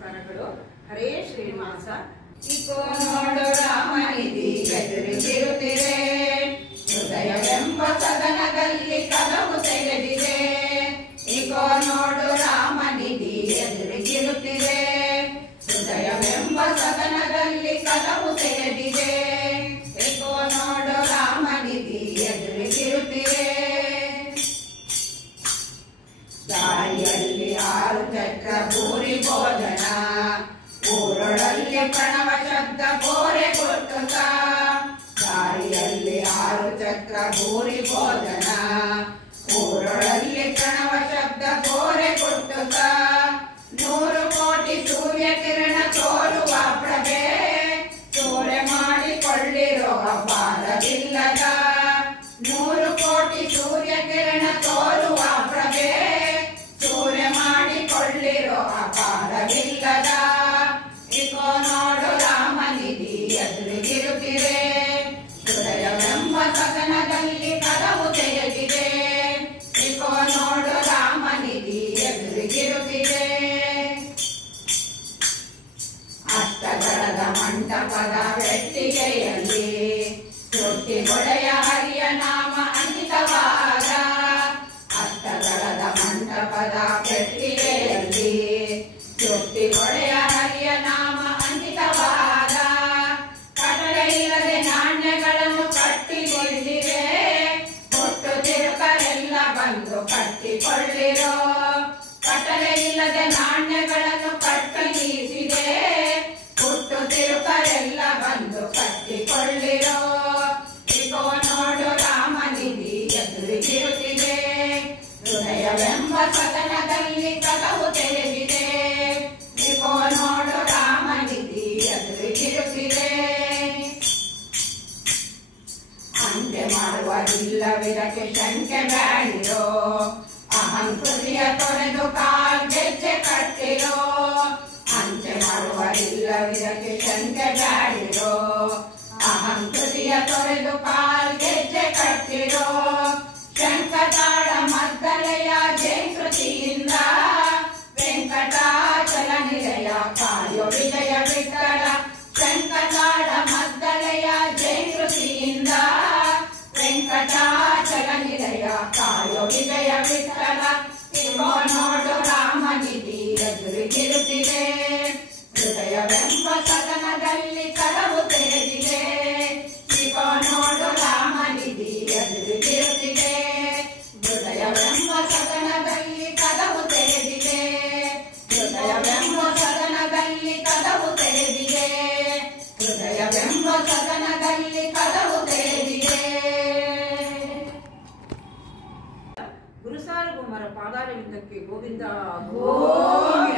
ನಮಸ್ಕಾರಗಳು. ಹರೇ ಶ್ರೀನಿವಾಸ. ಇಕೋ ನೋಡು ರಾಮನಿಧಿ ಎದುರಿಗಿರುತ್ತಿದೆ, ಹೃದಯವೆಂಬ ಸದನದಲ್ಲಿ ಕಲವು ತೆಗೆದಿದೆ. ಇಕೋ ನೋಡು ರಾಮನಿಧಿ ಎದುರಿಗಿರುತ್ತಿದೆ, ಹೃದಯವೆಂಬ ಸದನದಲ್ಲಿ ಕಲವು ತೆಗೆದಿದೆ. ಇಕೋ ನೋಡು ರಾಮನಿಧಿ ಎದುರಿಗಿರುತ್ತಿದೆ. ದಾರಿಯಲ್ಲಿ 6 ಚಕ್ರ ಭೂರಿ ಭೋಜನ, ಊರೊಳಲ್ಲಿ ಪ್ರಣವ ಶಬ್ದ ಕೋರೆ ಕೊಟ್ಟುತ್ತ. ದಾರಿಯಲ್ಲಿ 6 ಚಕ್ರ ಭೂರಿ ಭೋಜನ, ಊರೊಳಲ್ಲಿ ಪ್ರಣವ ಶಬ್ದ ಕೋರೆ ಕೊಟ್ಟುತ್ತ. 100 ಕೋಟಿ ಸೂರ್ಯ ಕಿರಣ ತೋರುವ ಪ್ರಭೆ, ಸೂರೆ ಮಾಡಿಕೊಳ್ಳಿರೋ ಅಪಾರವಿಲ್ಲದ. 100 ಕೋಟಿ ಸೂರ್ಯ ಕಿರಣ ತೋರುವ ಪ್ರಭೆ, ಸೂರ್ಯ ಮಾಡಿಕೊಳ್ಳಿರೋ ಅಪಾರವಿಲ್ಲದ. ಇಕೋ ನೋಡು ರಾಮನಿಧಿ ಎದುರಿಗಿರುತ್ತಿದೆ, ಹೃದಯವೆಂಬ ಸದನದಲ್ಲಿ ಕಲವು ತೆಗೆದಿದೆ. ಇಕೋ ನೋಡು ರಾಮನಿಧಿ ಎದುರಿಗಿರುತ್ತಿದೆ. ಅಷ್ಟದಳದ ಮಂಟಪದ ವೆಟ್ಟಿಗೆಯಲ್ಲಿ ಸೃಷ್ಟಿಗೊಡೆಯ ಹರಿಯ ನಾಮ ಅಂಕಿತವಾದ. ಅಷ್ಟದಳದ ಮಂಟಪದ ವೆಟ್ಟಿಗೆಯಲ್ಲಿ ಸೃಷ್ಟಿಗೊಡೆಯ ಹರಿಯ ನಾಮ ಅಂಕಿತವಾದ. ಕಟಳೆ ಇಲ್ಲದೆ ನಾಣ್ಯಗಳನ್ನು ಕಟ್ಟಿಕೊಂಡಿವೆ, ಕೊಟ್ಟು ತಿರುಕರೆಲ್ಲ ಬಂದು ಕಟ್ಟಿಕೊಳ್ಳಿರೋ. ಕಟಳೆ ಇಲ್ಲದೆ ನಾಣ್ಯಗಳನ್ನು ಕಟ್ಟಿಸಿದೆ, ಕೊಟ್ಟು ತಿರುಕರೆಲ್ಲ ಬಂದು ಕಟ್ಟಿಕೊಳ್ಳಿರೋ. ಇಕೋ ನೋಡು ರಾಮನಿಧಿ ಎದುರಿಗಿರುತ್ತಿದೆ, ಹೃದಯವೆಂಬ ಸದನದಲ್ಲಿ ಕಲವು ತೆಗೆದಿದೆ. ಇಕೋ ನೋಡು ರಾಮನಿಧಿ ಎದುರಿಗಿರುತ್ತಿದೆ. ಅಂತೆ ಮಾಡುವದಿಲ್ಲವಿದಕ್ಕೆ ಶಂಕೆ ಬ್ಯಾಡಿರೋ, ಅಹಂಕೃತಿಯ ತೊರೆದು ಕಾಲ್ಗೆಜ್ಜೆ ಕಟ್ಟಿರೋ. ಅಂತೆ ಮಾಡುವದಿಲ್ಲವಿದಕ್ಕೆ ಶಂಕೆ ಬ್ಯಾಡಿರೋ, ಅಹಂಕೃತಿಯ ತೊರೆದು ಕಾಲ್ಗೆಜ್ಜೆ ಕಟ್ಟಿರೋ. ಶಂಕತಾಳ ಮದ್ದಲೆಯ ಜಯಕೃತಿಯಿಂದ, ವೆಂಕಟಾಚಲ ನಿಲಯ ಕಾಯೋ ವಿಜಯ ವಿಠಲ. ಶಂಕತಾಳ ಮದ್ದಲೆಯ ಜಯಕೃತಿಯಿಂದ, ವೆಂಕಟಾಚಲ ನಿಲಯ ಕಾಯೋ ವಿಜಯ ವಿಠಲ. ಇಕೋ ನೋಡು ರಾಮನಿಧಿ ಎದುರಿಗಿರುತ್ತಿದೆ, ಹೃದಯವೆಂಬ ಸದನದಲ್ಲಿ ಕಲವು ತೆಗೆದಿದೆ. ಇಕೋ ನೋಡು ರಾಮನಿಧಿ ಎದುರಿಗಿರುತ್ತಿದೆ, ಹೃದಯವೆಂಬ ಸದನದಲ್ಲಿ ಕಲವು ತೆಗೆದಿದೆ. ಹೃದಯವೆಂಬ ಸದನದಲ್ಲಿ ಕಲವು ತೆಗೆದಿದೆ, ಹೃದಯವೆಂಬ ಸದನದಲ್ಲಿ ಕಲವು ತೆಗೆದಿದೆ. ಗುರುಸಾರ್ವಭೌಮರ ಪಾದಾರವಿಂದಕ್ಕೆ ಗೋವಿಂದ ಗೋವಿಂದ.